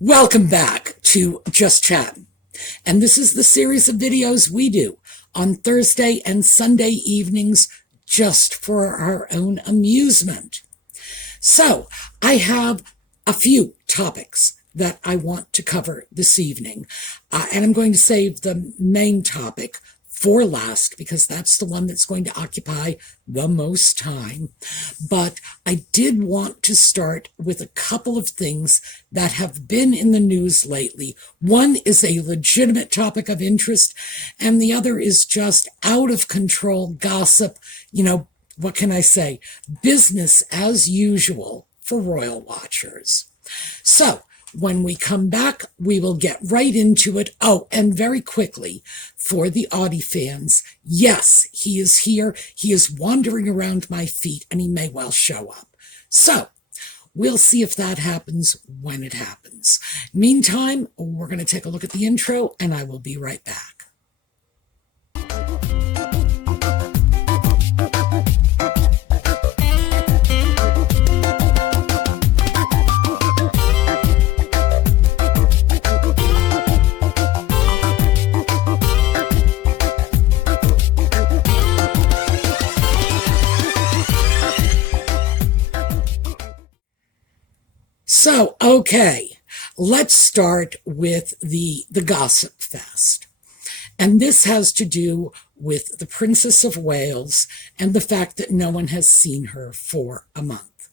Welcome back to Just Chattin. And this is the series of videos we do on Thursday and Sunday evenings just for our own amusement. So I have a few topics that I want to cover this evening. And I'm going to save the main topic for last because that's the one that's going to occupy the most time. But I did want to start with a couple of things that have been in the news lately. One is a legitimate topic of interest, and the other is just out of control gossip. What can I say? Business as usual for royal watchers. So, when we come back, we will get right into it. Oh, and very quickly, for the Audie fans, yes, he is here. He is wandering around my feet, and he may well show up. So, we'll see if that happens when it happens. Meantime, we're going to take a look at the intro, and I will be right back. So, okay, let's start with the gossip fest. And this has to do with the Princess of Wales and the fact that no one has seen her for a month.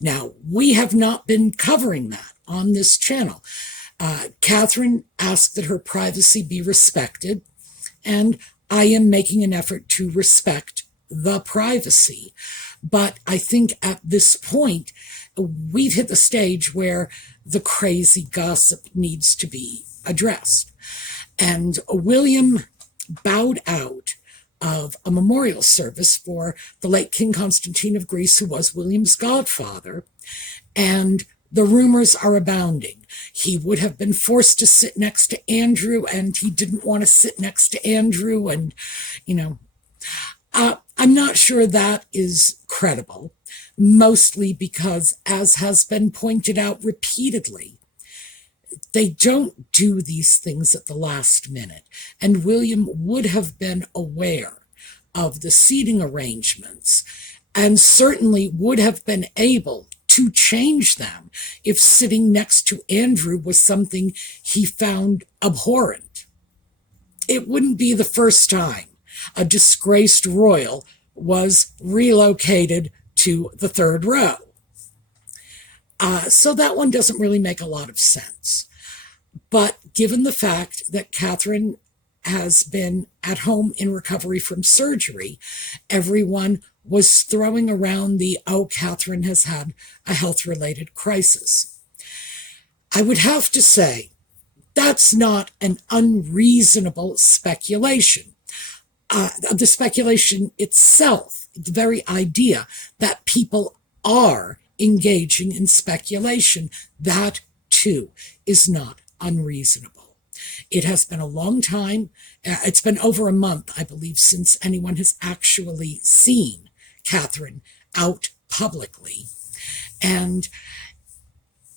Now, we have not been covering that on this channel. Catherine asked that her privacy be respected, and I am making an effort to respect the privacy. But I think at this point, we've hit the stage where the crazy gossip needs to be addressed. And William bowed out of a memorial service for the late King Constantine of Greece, who was William's godfather, and the rumors are abounding. He would have been forced to sit next to Andrew, and he didn't want to sit next to Andrew, and, I'm not sure that is credible, mostly because, as has been pointed out repeatedly, they don't do these things at the last minute. And William would have been aware of the seating arrangements and certainly would have been able to change them if sitting next to Andrew was something he found abhorrent. It wouldn't be the first time a disgraced royal was relocated to the third row. So that one doesn't really make a lot of sense. But given the fact that Catherine has been at home in recovery from surgery, everyone was throwing around Catherine has had a health-related crisis. I would have to say, that's not an unreasonable speculation. The speculation itself, the very idea that people are engaging in speculation, that too is not unreasonable. It has been a long time. It's been over a month, I believe, since anyone has actually seen Catherine out publicly. And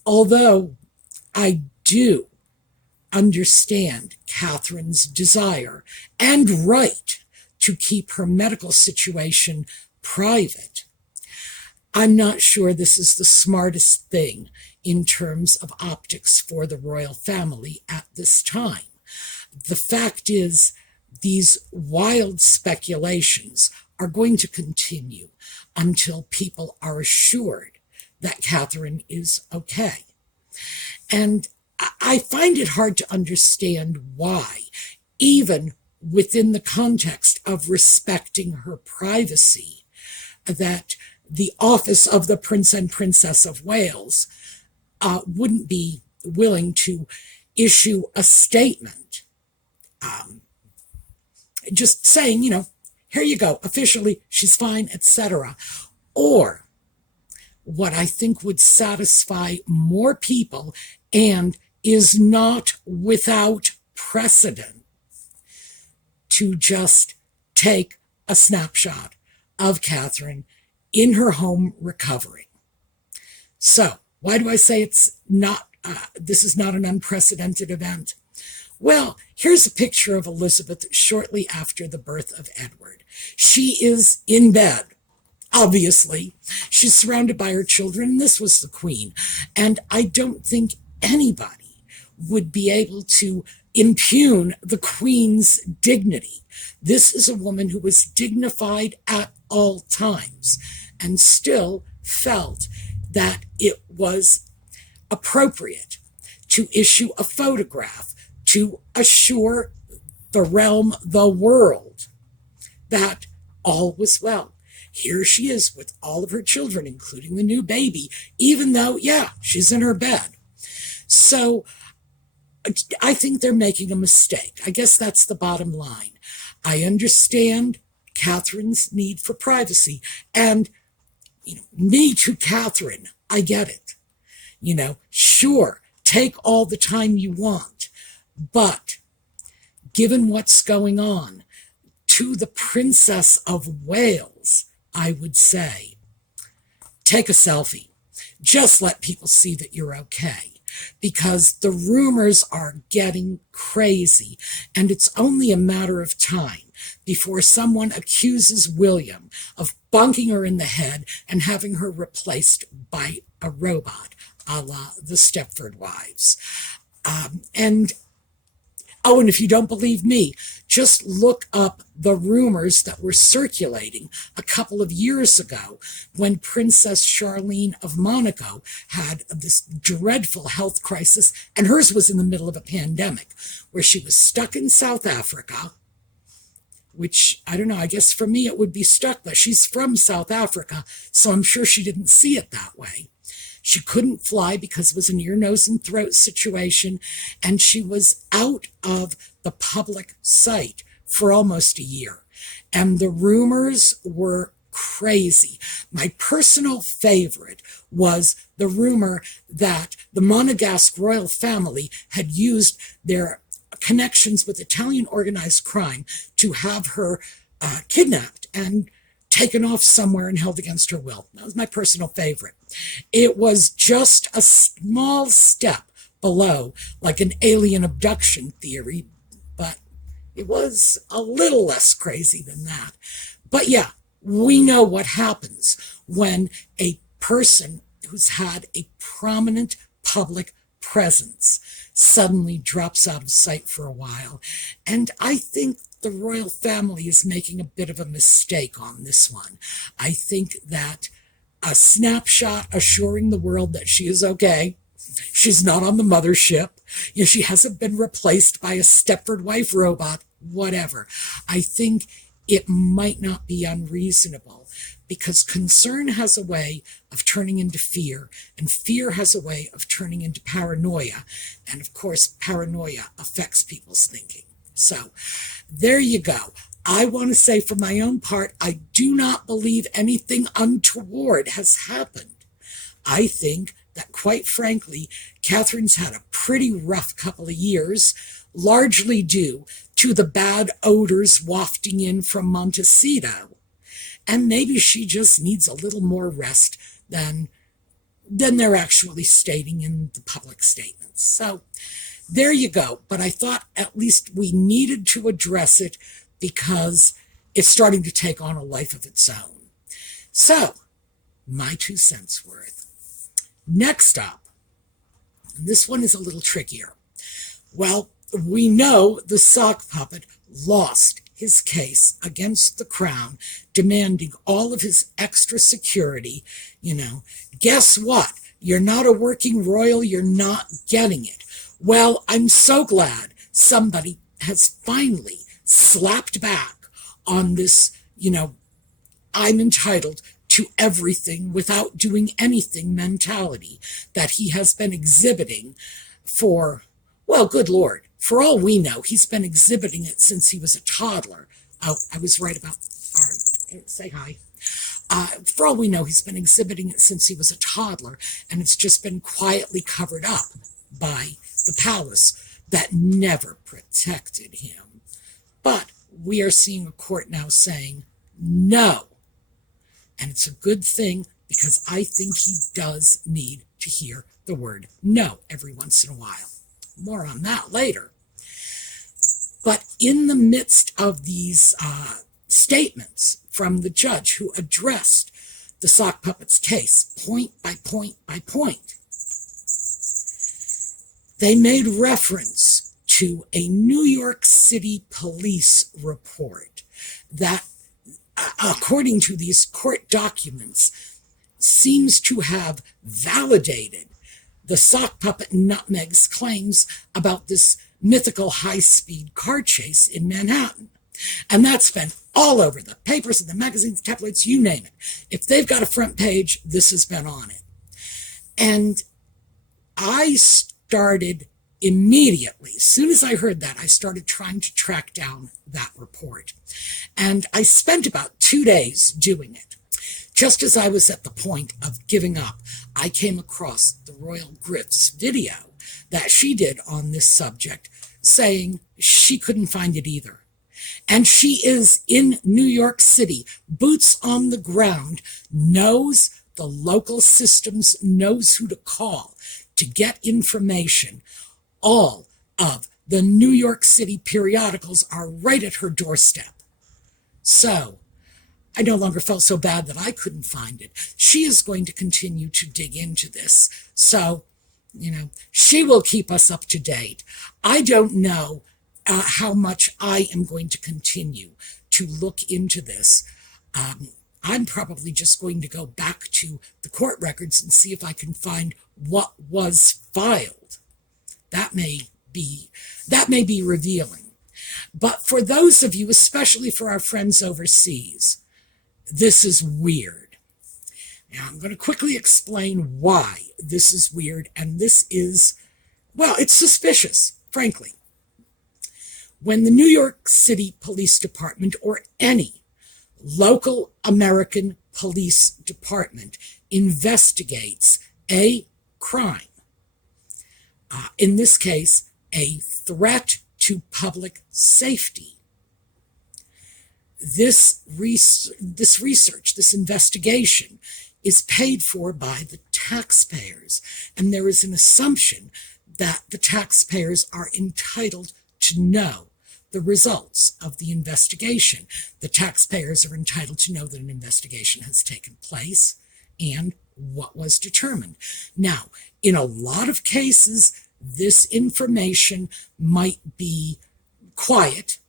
although I do understand Catherine's desire and right to keep her medical situation private, I'm not sure this is the smartest thing in terms of optics for the royal family at this time. The fact is, these wild speculations are going to continue until people are assured that Catherine is okay. And I find it hard to understand why, even within the context of respecting her privacy, that the office of the Prince and Princess of Wales wouldn't be willing to issue a statement just saying, here you go, officially, she's fine, etc. Or what I think would satisfy more people and is not without precedent, to just take a snapshot of Catherine in her home recovering. So, why do I say it's not this is not an unprecedented event. Well, here's a picture of Elizabeth shortly after the birth of Edward. She is in bed, obviously. She's surrounded by her children, and this was the Queen. And I don't think anybody would be able to impugn the Queen's dignity. This is a woman who was dignified at all times and still felt that it was appropriate to issue a photograph to assure the realm, the world, that all was well. Here she is with all of her children, including the new baby, even though, yeah, she's in her bed. So I think they're making a mistake. I guess that's the bottom line. I understand Catherine's need for privacy. And, me to Catherine, I get it. Sure, take all the time you want. But given what's going on, to the Princess of Wales, I would say, take a selfie. Just let people see that you're okay. Because the rumors are getting crazy, and it's only a matter of time before someone accuses William of bunking her in the head and having her replaced by a robot, a la the Stepford Wives. And if you don't believe me, just look up the rumors that were circulating a couple of years ago when Princess Charlene of Monaco had this dreadful health crisis, and hers was in the middle of a pandemic, where she was stuck in South Africa, which, I don't know, I guess for me it would be stuck, but she's from South Africa, so I'm sure she didn't see it that way. She couldn't fly because it was an ear, nose, and throat situation, and she was out of the public sight for almost a year. And the rumors were crazy. My personal favorite was the rumor that the Monegasque royal family had used their connections with Italian organized crime to have her kidnapped and taken off somewhere and held against her will. That was my personal favorite. It was just a small step below, like an alien abduction theory, but it was a little less crazy than that. But yeah, we know what happens when a person who's had a prominent public presence suddenly drops out of sight for a while. And I think the royal family is making a bit of a mistake on this one. I think that a snapshot assuring the world that she is okay, she's not on the mothership, she hasn't been replaced by a Stepford wife robot, whatever. I think it might not be unreasonable, because concern has a way of turning into fear, and fear has a way of turning into paranoia. And of course, paranoia affects people's thinking. So there you go. I want to say for my own part, I do not believe anything untoward has happened. I think that, quite frankly, Catherine's had a pretty rough couple of years, largely due to the bad odors wafting in from Montecito. And maybe she just needs a little more rest than they're actually stating in the public statements. So there you go. But I thought at least we needed to address it because it's starting to take on a life of its own. So, my 2 cents worth. Next up, and this one is a little trickier. Well, we know the sock puppet lost his case against the crown, demanding all of his extra security. Guess what? You're not a working royal, you're not getting it. Well, I'm so glad somebody has finally slapped back on this, I'm entitled to everything without doing anything mentality that he has been exhibiting for, well, good Lord, for all we know, he's been exhibiting it since he was a toddler. Oh, I was right about our, say hi. For all we know, he's been exhibiting it since he was a toddler, and it's just been quietly covered up by the palace that never protected him. But we are seeing a court now saying no. And it's a good thing, because I think he does need to hear the word no every once in a while. More on that later. But in the midst of these statements from the judge who addressed the sock puppets case point by point by point, they made reference to a New York City police report that, according to these court documents, seems to have validated the sock puppet Nutmeg's claims about this mythical high-speed car chase in Manhattan. And that's been all over the papers and the magazines, tabloids, you name it. If they've got a front page, this has been on it. And I started immediately, as soon as I heard that, I started trying to track down that report. And I spent about 2 days doing it. Just as I was at the point of giving up, I came across the Royal Griff's video that she did on this subject, saying she couldn't find it either. And she is in New York City, boots on the ground, knows the local systems, knows who to call to get information. All of the New York City periodicals are right at her doorstep. So I no longer felt so bad that I couldn't find it. She is going to continue to dig into this. So, she will keep us up to date. I don't know how much I am going to continue to look into this. I'm probably just going to go back to the court records and see if I can find what was filed. That may be revealing. But for those of you, especially for our friends overseas, this is weird. Now, I'm going to quickly explain why this is weird, and this is, it's suspicious, frankly. When the New York City Police Department or any local American police department investigates a crime, in this case, a threat to public safety, this research, this investigation is paid for by the taxpayers. And there is an assumption that the taxpayers are entitled to know the results of the investigation. The taxpayers are entitled to know that an investigation has taken place and what was determined. Now, in a lot of cases, this information might be quiet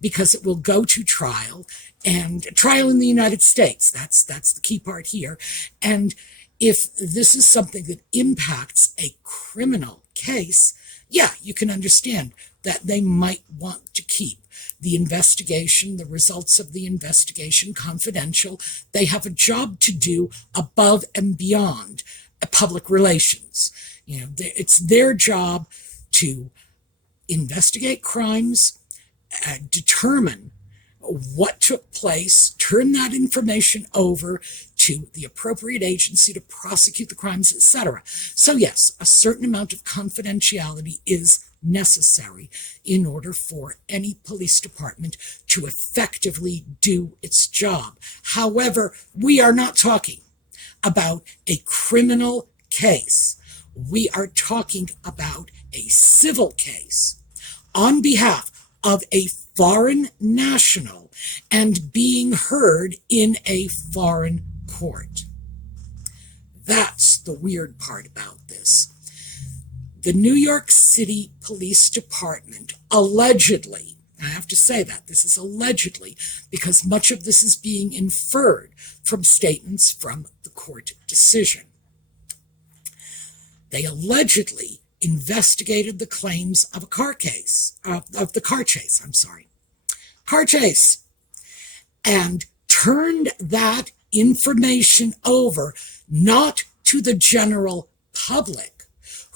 because it will go to trial, and trial in the United States. That's the key part here. And if this is something that impacts a criminal case, you can understand that they might want to keep the investigation, the results of the investigation, confidential. They have a job to do above and beyond public relations. It's their job to investigate crimes, determine what took place, turn that information over to the appropriate agency to prosecute the crimes, etc. So yes, a certain amount of confidentiality is necessary in order for any police department to effectively do its job. However, we are not talking about a criminal case. We are talking about a civil case on behalf of a foreign national and being heard in a foreign court. That's the weird part about this. The New York City Police Department allegedly, I have to say that, this is allegedly, because much of this is being inferred from statements from the court decision. They allegedly investigated the claims of a car chase, and turned that information over not to the general public,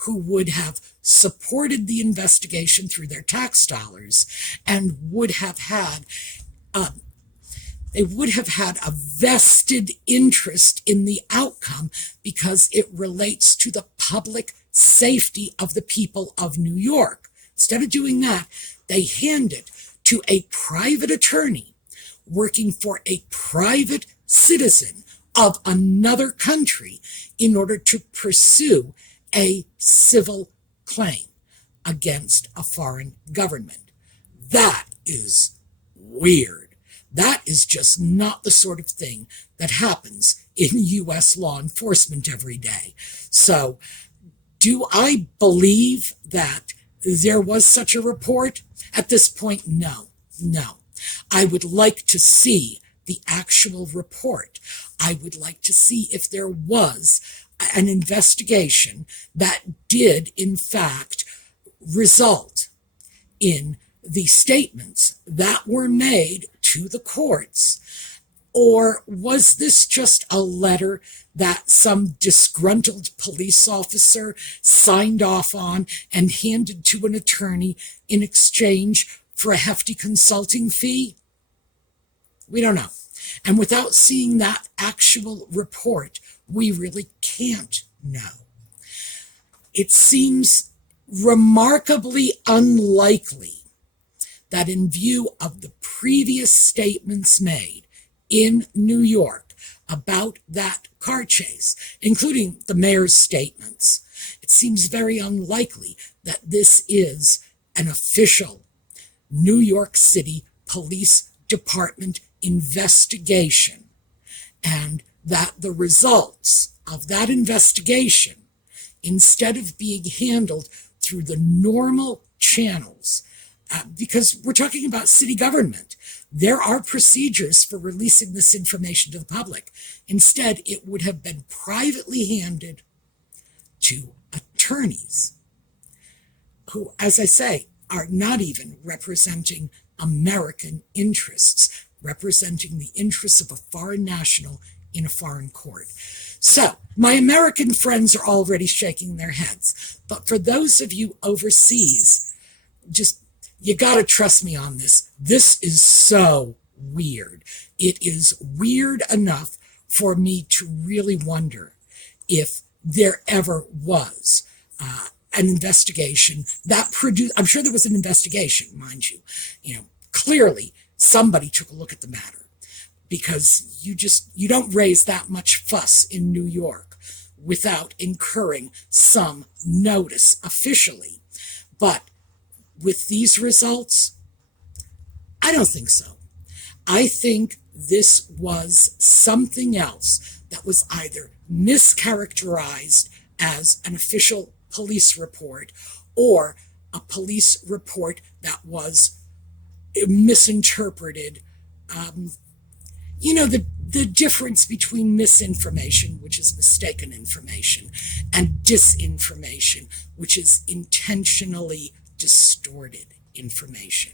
who would have supported the investigation through their tax dollars and would have had a vested interest in the outcome because it relates to the public safety of the people of New York. Instead of doing that, they hand it to a private attorney working for a private citizen of another country in order to pursue a civil claim against a foreign government. That is weird. That is just not the sort of thing that happens in U.S. law enforcement every day. So, do I believe that there was such a report? At this point, no. I would like to see the actual report. I would like to see if there was an investigation that did, in fact, result in the statements that were made to the courts. Or was this just a letter that some disgruntled police officer signed off on and handed to an attorney in exchange for a hefty consulting fee? We don't know. And without seeing that actual report, we really can't know. It seems remarkably unlikely that in view of the previous statements made in New York about that car chase, including the mayor's statements, it seems very unlikely that this is an official New York City Police Department investigation, and that the results of that investigation, instead of being handled through the normal channels, because we're talking about city government, there are procedures for releasing this information to the public. Instead, it would have been privately handed to attorneys who, as I say, are not even representing American interests, representing the interests of a foreign national in a foreign court. So, my American friends are already shaking their heads. But for those of you overseas, you got to trust me on this. This is so weird. It is weird enough for me to really wonder if there ever was an investigation that produced. I'm sure there was an investigation, mind you. Clearly somebody took a look at the matter, because you don't raise that much fuss in New York without incurring some notice officially. But with these results, I don't think so. I think this was something else that was either mischaracterized as an official police report or a police report that was misinterpreted. The difference between misinformation, which is mistaken information, and disinformation, which is intentionally distorted information.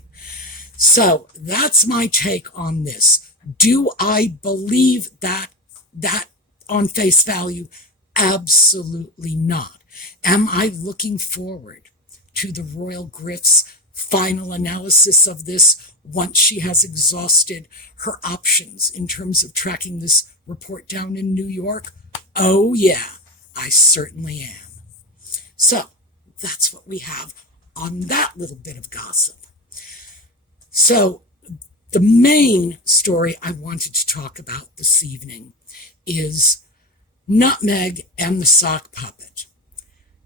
So that's my take on this. Do I believe that on face value? Absolutely not. Am I looking forward to the Royal Griff's final analysis of this once she has exhausted her options in terms of tracking this report down in New York? Oh yeah, I certainly am. So that's what we have on that little bit of gossip. So the main story I wanted to talk about this evening is Nutmeg and the Sock Puppet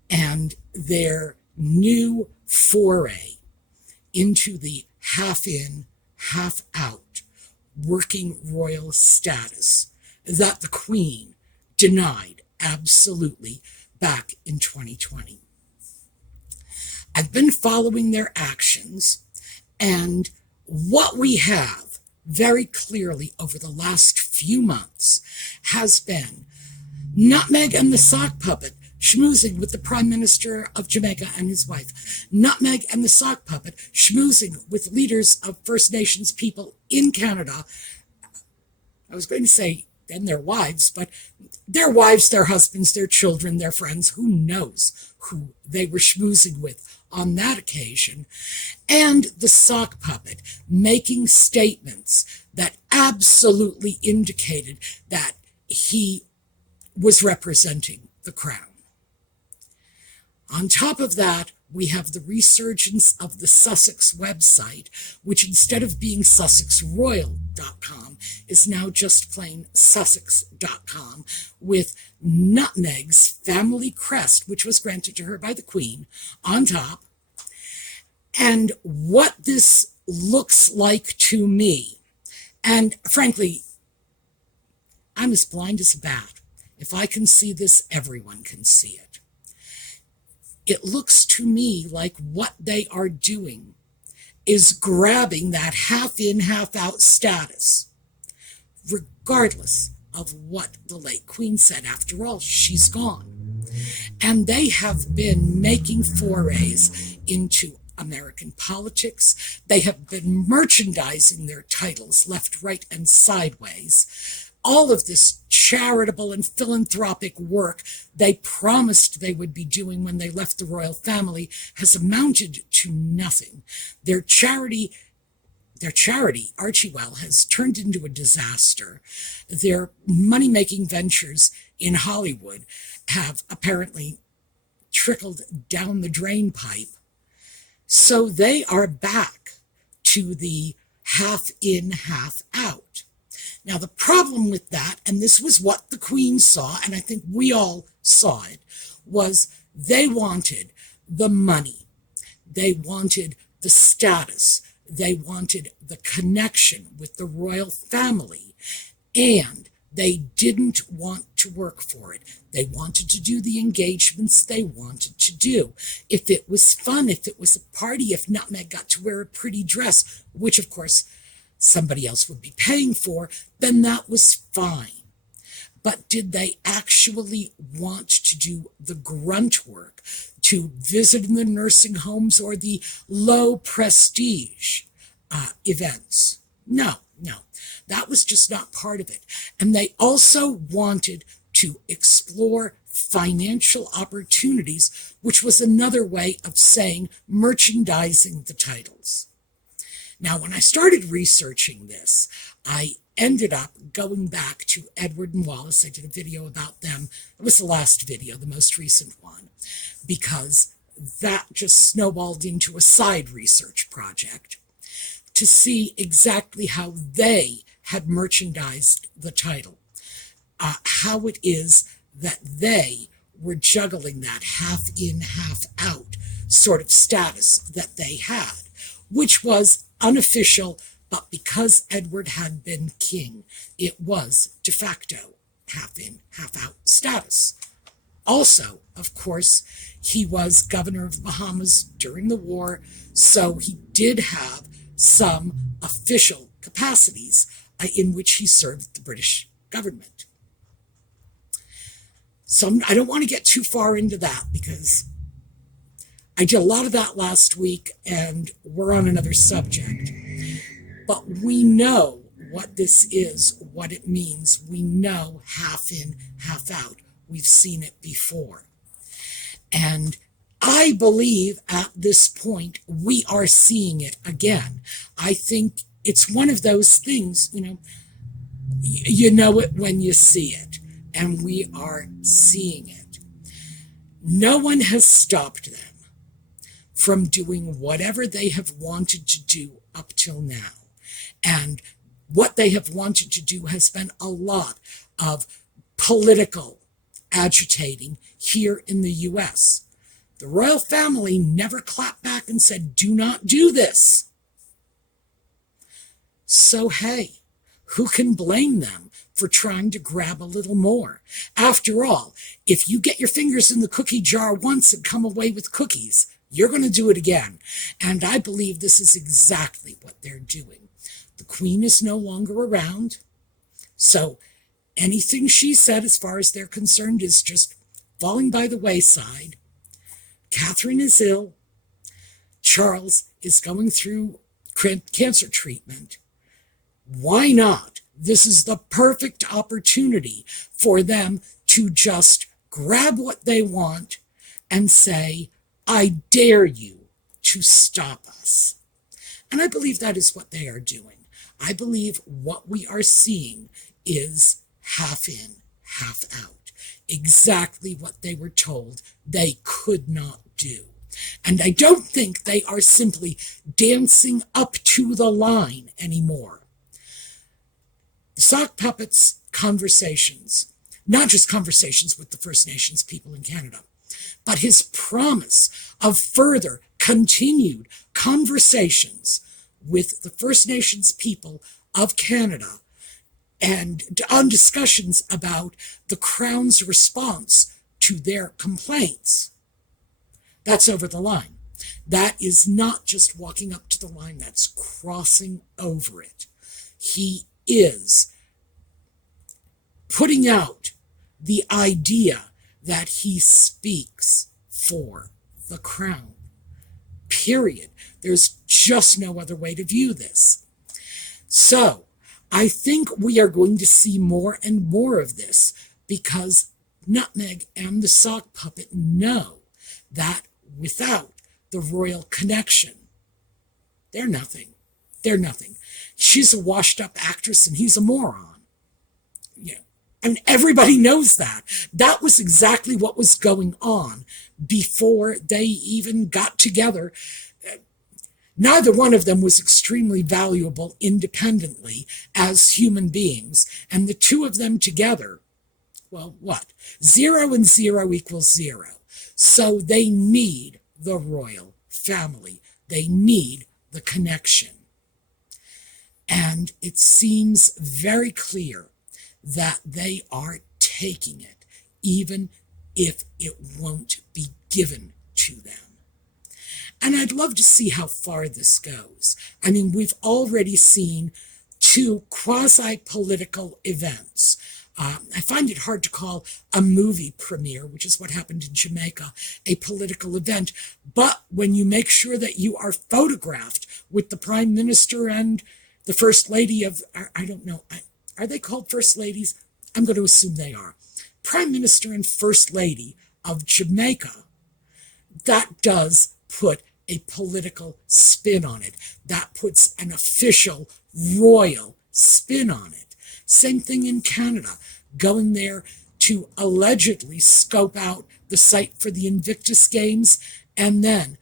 and their new foray into the half-in, half-out working royal status that the Queen denied absolutely back in 2020. I've been following their actions, and what we have very clearly over the last few months has been Nutmeg and the Sock Puppet schmoozing with the Prime Minister of Jamaica and his wife. Nutmeg and the Sock Puppet schmoozing with leaders of First Nations people in Canada. I was going to say, and their wives, but their wives, their husbands, their children, their friends, who knows who they were schmoozing with on that occasion. And the Sock Puppet making statements that absolutely indicated that he was representing the crown. On top of that, we have the resurgence of the Sussex website, which instead of being SussexRoyal.com is now just plain Sussex.com, with Nutmeg's family crest, which was granted to her by the Queen, on top. And what this looks like to me, and frankly, I'm as blind as a bat. If I can see this, everyone can see it. It looks to me like what they are doing is grabbing that half in, half out status, regardless of what the late Queen said. After all, she's gone. And they have been making forays into American politics. They have been merchandising their titles left, right, and sideways. All of this charitable and philanthropic work they promised they would be doing when they left the royal family has amounted to nothing. Their charity, Archewell, has turned into a disaster. Their money-making ventures in Hollywood have apparently trickled down the drain pipe. So they are back to the half in, half out. Now, the problem with that, and this was what the Queen saw, and I think we all saw it, was they wanted the money. They wanted the status. They wanted the connection with the royal family. And they didn't want to work for it. They wanted to do the engagements they wanted to do. If it was fun, if it was a party, if Nutmeg got to wear a pretty dress, which of course somebody else would be paying for, then that was fine. But did they actually want to do the grunt work, to visit in the nursing homes or the low prestige events? No. That was just not part of it. And they also wanted to explore financial opportunities, which was another way of saying merchandising the titles. Now, when I started researching this, I ended up going back to Edward and Wallace. I did a video about them. It was the last video, the most recent one, because that just snowballed into a side research project to see exactly how they had merchandised the title, how it is that they were juggling that half in, half out sort of status that they had, which was unofficial, but because Edward had been king, it was de facto half in, half out status. Also, of course, he was governor of the Bahamas during the war, so he did have some official capacities in which he served the British government. So I don't want to get too far into that because I did a lot of that last week and we're on another subject. But we know what this is, what it means. We know half in, half out. We've seen it before. And I believe at this point we are seeing it again. I think it's one of those things, you know it when you see it, and we are seeing it. No one has stopped them from doing whatever they have wanted to do up till now. And what they have wanted to do has been a lot of political agitating here in the U.S. The royal family never clapped back and said, do not do this. So, hey, who can blame them for trying to grab a little more? After all, if you get your fingers in the cookie jar once and come away with cookies, you're going to do it again. And I believe this is exactly what they're doing. The Queen is no longer around, so anything she said, as far as they're concerned, is just falling by the wayside. Catherine is ill. Charles is going through cancer treatment. Why not? This is the perfect opportunity for them to just grab what they want and say, I dare you to stop us. And I believe that is what they are doing. I believe what we are seeing is half in, half out. Exactly what they were told they could not do. And I don't think they are simply dancing up to the line anymore. The sock puppets' conversations, not just conversations with the First Nations people in Canada, but his promise of further continued conversations with the First Nations people of Canada and on discussions about the Crown's response to their complaints. That's over the line. That is not just walking up to the line, that's crossing over it. He is putting out the idea that he speaks for the Crown. Period. There's just no other way to view this. So, I think we are going to see more and more of this because Nutmeg and the sock puppet know that without the royal connection, they're nothing. They're nothing. She's a washed-up actress and he's a moron. Yeah. And everybody knows that. That was exactly what was going on before they even got together. Neither one of them was extremely valuable independently as human beings. And the two of them together, well, what? 0 and 0 equals 0. So they need the royal family. They need the connection. And it seems very clear that they are taking it, even if it won't be given to them. And I'd love to see how far this goes. I mean, we've already seen 2 quasi-political events. I find it hard to call a movie premiere, which is what happened in Jamaica, a political event. But when you make sure that you are photographed with the Prime Minister and the First Lady of, I don't know, are they called First Ladies? I'm going to assume they are. Prime Minister and First Lady of Jamaica, that does put a political spin on it. That puts an official royal spin on it. Same thing in Canada, going there to allegedly scope out the site for the Invictus Games, and then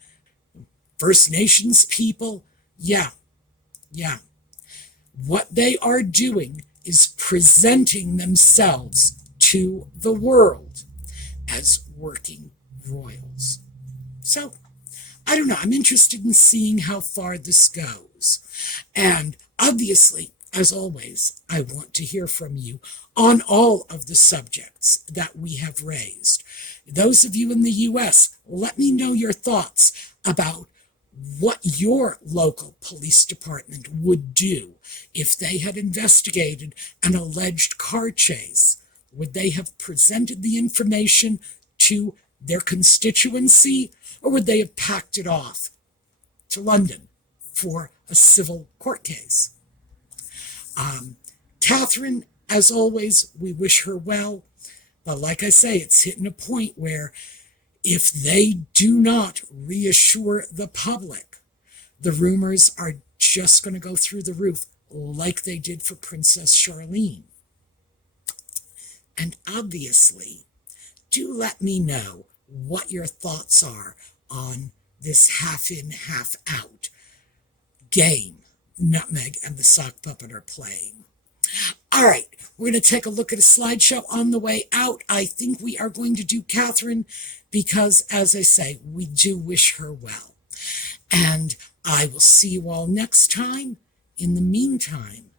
First Nations people, yeah. What they are doing is presenting themselves to the world as working royals. So, I don't know, I'm interested in seeing how far this goes. And obviously, as always, I want to hear from you on all of the subjects that we have raised. Those of you in the U.S., let me know your thoughts about what your local police department would do if they had investigated an alleged car chase. Would they have presented the information to their constituency, or would they have packed it off to London for a civil court case? Catherine, as always, we wish her well. But like I say, it's hitting a point where if they do not reassure the public, the rumors are just going to go through the roof like they did for Princess Charlene. And obviously, do let me know what your thoughts are on this half-in, half-out game Nutmeg and the sock puppet are playing. All right, we're going to take a look at a slideshow on the way out. I think we are going to do Catherine because, as I say, we do wish her well. And I will see you all next time. In the meantime,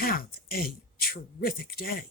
have a terrific day.